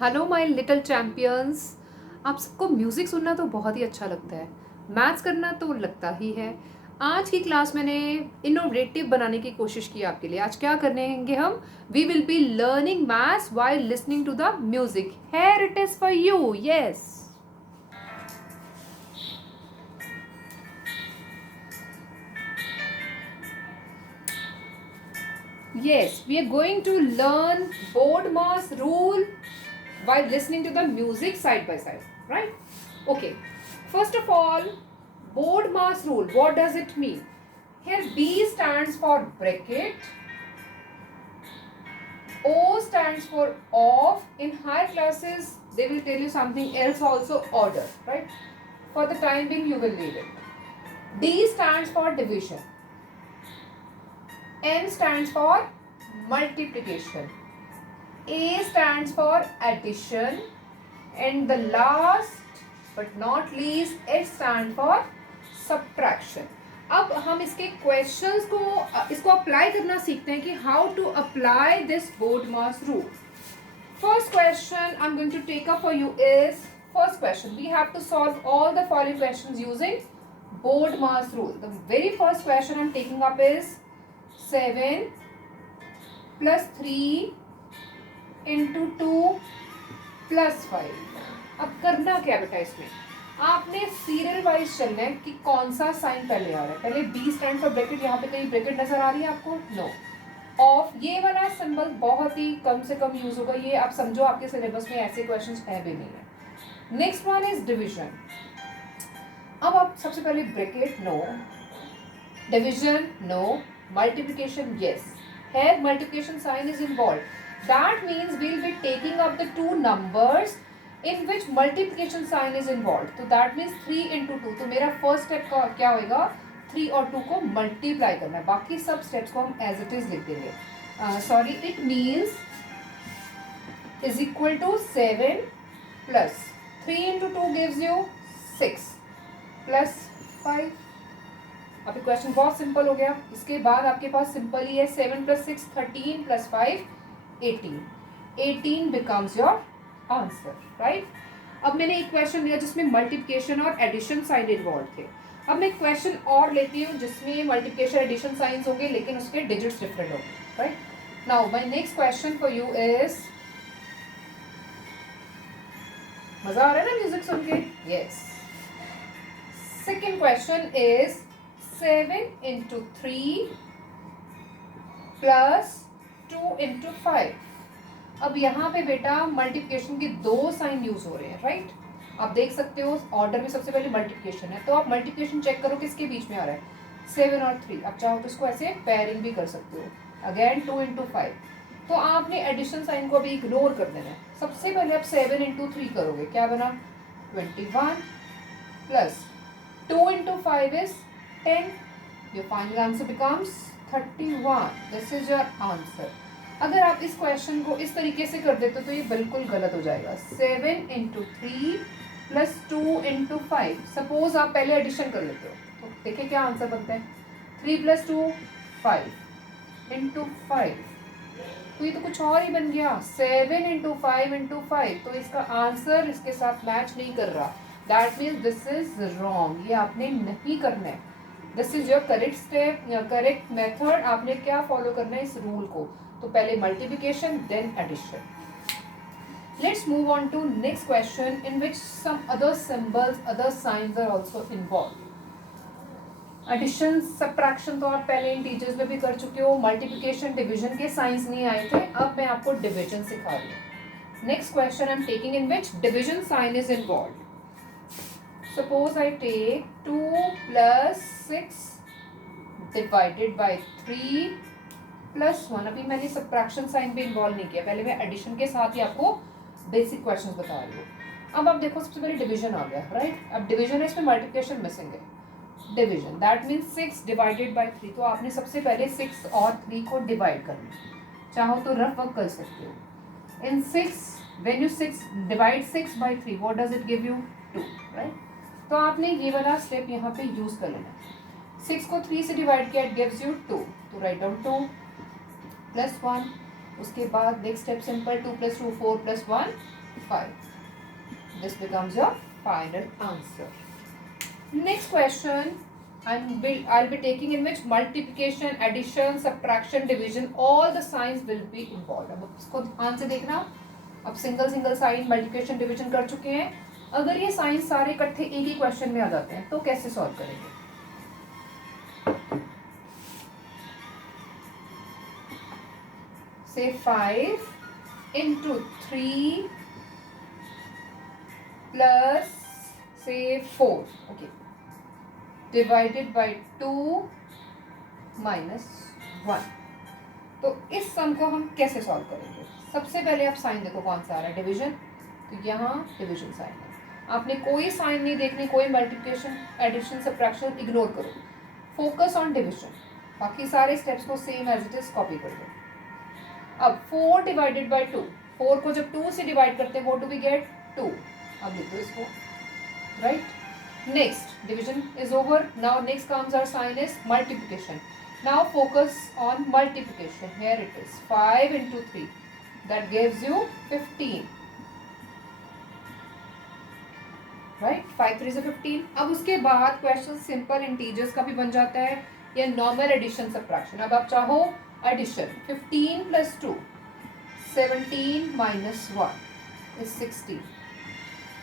Hello my little champions. आप सबको music सुनना तो बहुत ही अच्छा लगता है, मैथ्स करना तो लगता ही है। आज की क्लास मैंने इनोवेटिव बनाने की कोशिश की आपके लिए। आज क्या करेंगे हम? We will be learning maths while listening to the music. Here it is for you. Yes, yes, we are going to learn Bodmer's rule while listening to the music side by side, right? Okay, first of all, Bodmer's rule, what does it mean? Here B stands for bracket, O stands for off. In higher classes, they will tell you something else also, order, right? For the time being, you will leave it. D stands for division. M stands for multiplication. A stands for addition, and the last but not least H stands for subtraction. अब हम इसके questions को इसको apply करना सीखते हैं कि how to apply this Bodmer's rule. First question I'm going to take up for you is, first question, we have to solve all the following questions using Bodmer's rule. The very first question I'm taking up is 7 plus 3 into 2 plus 5। अब करना क्या बेटा, इसमें आपने serial wise चलना है कि कौन सा साइन पहले आ रहा है। पहले बी स्टैंड फॉर ब्रैकेट, यहाँ पे कहीं ब्रैकेट नजर आ रही है आपको? नो। ऑफ, ये वाला सिंबल बहुत ही कम से कम यूज होगा, ये आप समझो आपके सिलेबस में ऐसे क्वेश्चंस है भी नहीं है। Next one is division. अब आप सबसे पहले bracket no, division no, multiplication yes, है multiplication sign is involve. That means we'll be taking up the two numbers in which multiplication sign is involved. So that means 3 into 2. तो मेरा first step का क्या होएगा? 3 और 2 को multiply करना है। बाकी सब steps को हम as it is लिख देंगे। Sorry, it means is equal to 7 plus 3 into 2 gives you 6 plus 5. अभी क्वेश्चन बहुत सिंपल हो गया। इसके बाद आपके पास सिंपल ही है, 7 plus 6 13 plus 5 18. 18 becomes your answer, right? अब मैंने एक क्वेश्चन लिया जिसमें मल्टीप्लिकेशन और एडिशन साइन इन्वॉल्व थे। अब मैं क्वेश्चन और लेती हूँ जिसमें मल्टीप्लिकेशन एडिशन साइंस होंगे लेकिन उसके डिजिट्स डिफरेंट होंगे, right? Now my next question for you is, मजा आ रहा है ना म्यूजिक सुन के? Yes. Second question is 7 into 3 plus 2 into 5. अब यहाँ पे बेटा मल्टीप्लिकेशन के दो साइन यूज हो रहे हैं, राइट? आप देख सकते हो ऑर्डर में सबसे पहले मल्टीप्लिकेशन है, तो आप मल्टीप्लिकेशन चेक करो किसके बीच में आ रहा है, 7 और 3। आप चाहो तो इसको ऐसे पेयरिंग भी कर सकते हो, अगेन 2 into 5। तो आपने एडिशन साइन को अभी इग्नोर कर देना है। सबसे पहले आप 7 into 3 करोगे, क्या बना? 21 plus 2 into 5 is 10. Your final answer becomes 31. This is your answer. अगर आप इस क्वेश्चन को इस तरीके से कर देते तो ये बिल्कुल गलत हो जाएगा। 7 into 3 प्लस 2 into 5। सपोज आप पहले एडिशन कर लेते हो तो देखिए क्या आंसर बनता है, 3 plus 2 5 into 5। तो ये तो कुछ और ही बन गया, 7 into 5 into 5। तो इसका आंसर इसके साथ मैच नहीं कर रहा। That means this is wrong, ये आपने नहीं करना है। This is your correct step, your correct method. आपने क्या फॉलो करना है इस रूल को, तो पहले multiplication then addition. Let's move on to next question in which some other symbols, other signs are also involve. Addition subtraction तो आप पहले इन टीचर्स में भी कर चुके हो, मल्टीप्लिकेशन डिविजन के साइंस नहीं आए थे, अब मैं आपको डिविजन सिखा रही हूँ। Next question I am taking in which division sign is involve. Suppose I take 2 plus 6 divided by 3 plus 1। अभी मैंने सब्ट्रैक्शन साइन भी इन्वॉल्व नहीं किया, पहले मैं एडिशन के साथ ही आपको बेसिक क्वेश्चंस बता रही हूँ। अब आप देखो सबसे पहले डिवीजन आ गया, राइट? अब डिवीजन है, इसमें मल्टीप्लिकेशन मिसिंग है। Division that means 6 divided by 3। तो आपने सबसे पहले 6 और 3 को डिवाइड करना, चाहो तो रफ वर्क कर सकते हो। इन 6 when you 6 divide 6 by 3 what does it give you? 2, right? तो आपने ये वाला स्टेप यहाँ पे यूज कर लेना। 6 को 3 से डिवाइड किया, इट गिव्स यू 2। तो राइट डाउन 2 प्लस 1। उसके बाद next step simple, 2 plus 2 4 plus 1 5. This becomes your final answer. Next question, I'll be taking in which multiplication, addition, subtraction, division, all the signs will be involved. अब इसको ध्यान से देखना. अब single sign multiplication division कर चुके हैं. अगर ये साइन सारे इकट्ठे एक ही क्वेश्चन में आ जाते हैं तो कैसे सॉल्व करेंगे? Say 5 into 3 plus say 4. Okay. Divided by 2 minus 1. तो इस सम को हम कैसे सॉल्व करेंगे? सबसे पहले आप साइन देखो कौन सा आ रहा है, डिवीजन. तो यहाँ डिवीजन साइन है. आपने कोई साइन नहीं देखनी, कोई मल्टीप्लिकेशन, एडिशन, सब्ट्रैक्शन इग्नोर करो. Focus on division. बाकी सारे स्टेप्स को same as it is copy कर दो. अब 4 डिवाइडेड बाई 2. 4 को जब 2 से डिवाइड करते हैं, व्हाट डू वी गेट? 2. अब लिख दो इसको, right. Next division is over. Now next comes our sign is multiplication. Now focus on multiplication. Here it is 5 into 3. That gives you 15. Right? 5 3 is 15. अब उसके बाद क्वेश्चन सिंपल इंटीजर्स का भी बन जाता है या नॉर्मल एडिशन सब्ट्रैक्शन. अब आप चाहो addition, 15 plus 2, 17 minus 1 is 16.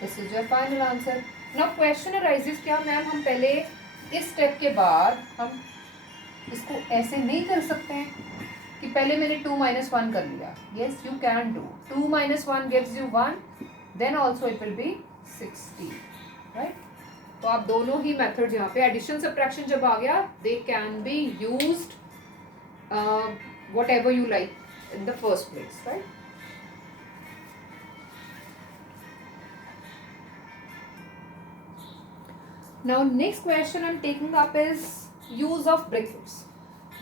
This is your final answer. Now question arises, क्या मैम हम पहले इस स्टेप के बाद हम इसको ऐसे नहीं कर सकते हैं कि पहले मैंने 2 minus 1 कर लिया? Yes, you can do. 2 minus 1 gives you 1. Then also it will be 16. Right? तो आप दोनों ही मेथड यहाँ पे एडिशन सब्ट्रैक्शन जब आ गया, they can be used whatever you like in the first place, right? Now next question I'm taking up is use of brackets.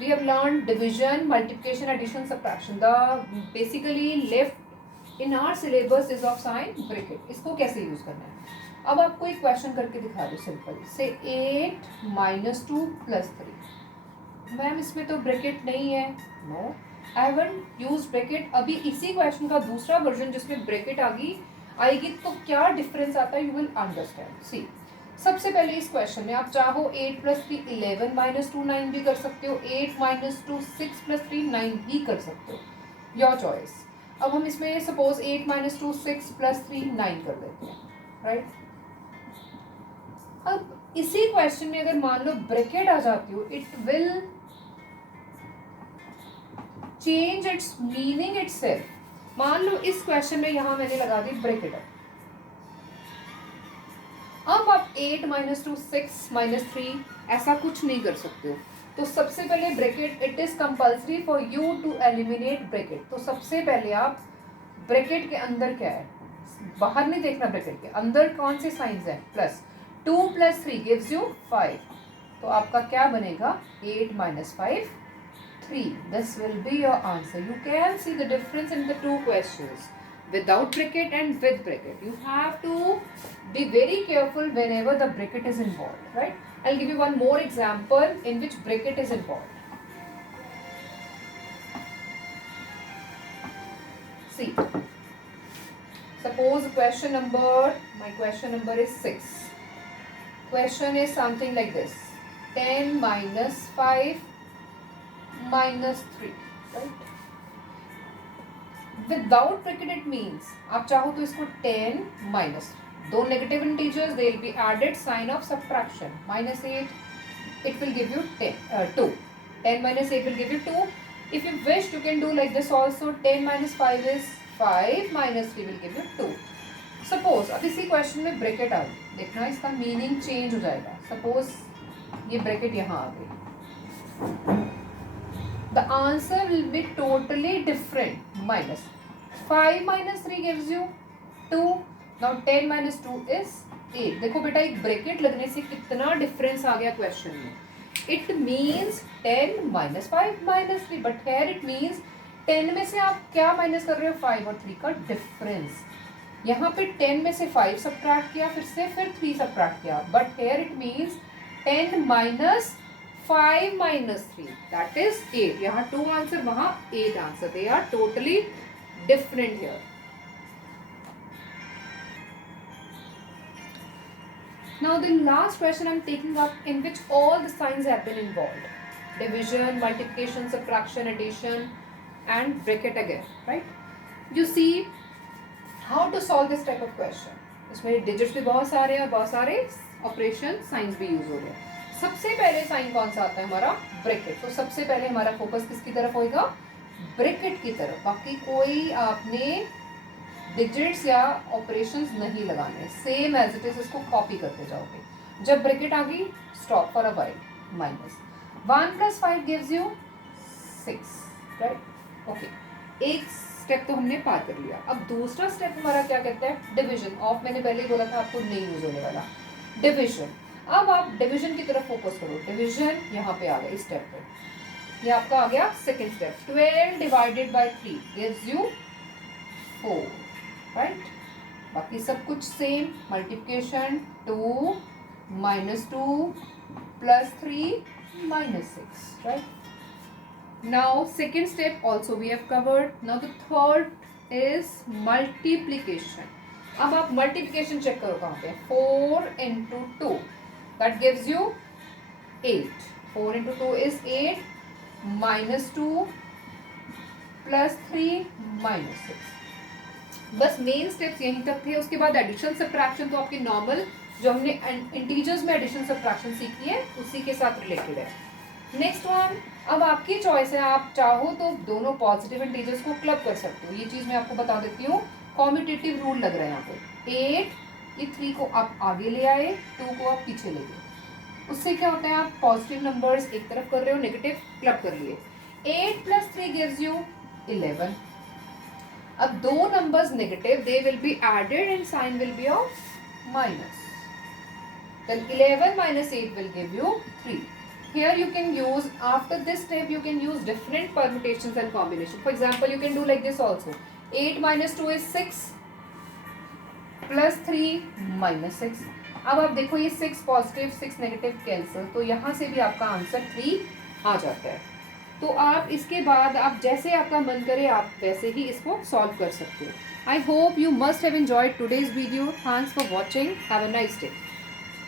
We have learned division, multiplication, addition, subtraction. The basically left in our syllabus is of sign bracket. इसको कैसे use करना है? अब आपको एक question करके दिखा दो सिंपल से. 8 minus 2 plus 3. मैम इसमें तो ब्रैकेट नहीं है. No, I haven't used bracket. अभी इसी क्वेश्चन का दूसरा वर्जन जिसमें ब्रैकेट आएगी तो क्या डिफरेंस आता है, यू विल अंडरस्टैंड. सी, सबसे पहले इस क्वेश्चन में आप चाहो 8 plus 3 11 minus 2 9 भी कर सकते हो. 8 minus 2 6 plus 3 9 भी कर सकते हो, योर चॉइस. अब हम इसमें सपोज 8 minus 2 6 plus 3 9 कर देते हैं, राइट. अब इसी क्वेश्चन में अगर मान लो ब्रैकेट आ जाती हो, it will change it's meaning itself. मान लो इस क्वेश्चन में यहां मैंने लगा दी ब्रैकेट. अब आप 8 minus 2 6 minus 3 ऐसा कुछ नहीं कर सकते हो. तो सबसे पहले bracket, it is compulsory for you to eliminate bracket. तो सबसे पहले आप ब्रैकेट के अंदर क्या है, बाहर नहीं देखना, ब्रैकेट के अंदर कौन से साइंस है. Plus 2 plus 3 gives you 5. तो आपका क्या बनेगा? 8 minus 5 3. This will be your answer. You can see the difference in the two questions, without bracket and with bracket. You have to be very careful whenever the bracket is involved, right? I'll give you one more example in which bracket is involved. See, suppose my question number is 6. Question is something like this: 10 minus 5 minus 3, right? Without bracket it means आप चाहो तो इसको 10 minus, दो negative integers, they will be added, sign of subtraction. minus 8 it will give you 2. 10 minus 8 will give you 2. If you wish you can do like this also. 10 minus 5 is 5 minus 3 will give you 2. Suppose अब इसी question में bracket आ गई, देखना इसका meaning change हो जाएगा. Suppose ये bracket यहाँ आ गई, the answer will be totally different. Minus 5 minus 3 gives you 2. Now 10 minus 2 is 8. देखो बेटा, एक ब्रैकेट लगने से कितना डिफरेंस आ गया क्वेश्चन में. It means 10 minus 5 minus 3, but here it means 10 में से आप क्या माइनस कर रहे हो? 5 और 3 का डिफरेंस. यहाँ पे 10 में से 5 सब्ट्रैक्ट किया, फिर 3 सब्ट्रैक्ट किया, but here it means 10 minus 5 minus 3, that is 8. यहाँ 2 आंसर, वहाँ 8 answer. They are totally different here. Now the last question I'm taking up, in which all the signs have been involved: division, multiplication, subtraction, addition, and bracket again, right? You see how to solve this type of question. इसमें digits भी बहुत सारे हैं और बहुत सारे operation science भी use हो रहे हैं. सबसे पहले साइन कौन सा आता है हमारा? ब्रैकेट. तो सबसे पहले हमारा फोकस किसकी तरफ होएगा? ब्रैकेट की तरफ. बाकी कोई आपने डिजिट्स या ऑपरेशंस नहीं लगाने, सेम एज इट इज इसको कॉपी करते जाओगे. जब ब्रैकेट आ गई, stop for a while. Minus 1 + 5 gives you 6, right? Okay, एक स्टेप तो हमने पार कर लिया. अब दूसरा स्टेप हमारा क्या कहता है? डिवीजन. ऑफ मैंने पहले ही बोला था आपको नहीं यूज होने वाला. डिवीजन. अब आप डिवीजन की तरफ फोकस करो. डिवीजन यहाँ पे आ गया इस स्टेप पे. ये आपका आ गया second step. 12 divided by 3 gives you 4, right? बाकी सब कुछ same. Multiplication 2 -2 +3 -6, right? Now second step also we have covered. Now the third is multiplication. अब आप multiplication check करो कहाँ पे? 4 × 2 that gives you 8. 4 × 2 is 8 -2 +3 -6. बस मेन स्टेप्स यहीं तक थे. उसके बाद एडिशन सब्ट्रैक्शन तो आपके नॉर्मल जो हमने इंटीजर्स में एडिशन सब्ट्रैक्शन सीखी है उसी के साथ रिलेटेड है. नेक्स्ट वन, अब आपकी चॉइस है. आप चाहो तो दोनों पॉजिटिव इंटीजर्स को क्लब कर सकते हो. ये चीज़ मैं आपको बता देती हूँ. कॉम्यूटेटिव रूल लग रहा है यहाँ पे. 8, ये 3 को आप आगे ले आए, 2 को आप पीछे ले गए. उससे क्या होता है? आप पॉजिटिव नंबर्स एक तरफ कर रहे हो, नेगेटिव क्लब कर लिए. 8 + 3 गिव्स यू 11. अब दो numbers negative, they will be added and sign will be of minus. Then 11 - 8 will give you 3. Here you can use, after this step you can use different permutations and combinations. For example, you can do like this also. 8 - 2 is 6 +3 -6. अब आप देखो ये 6 positive 6 negative cancel, तो यहाँ से भी आपका answer 3 आ जाता है. तो आप इसके बाद आप जैसे आपका मन करे आप वैसे ही इसको सॉल्व कर सकते हो. I hope you must have enjoyed today's video. Thanks for watching. Have a nice day.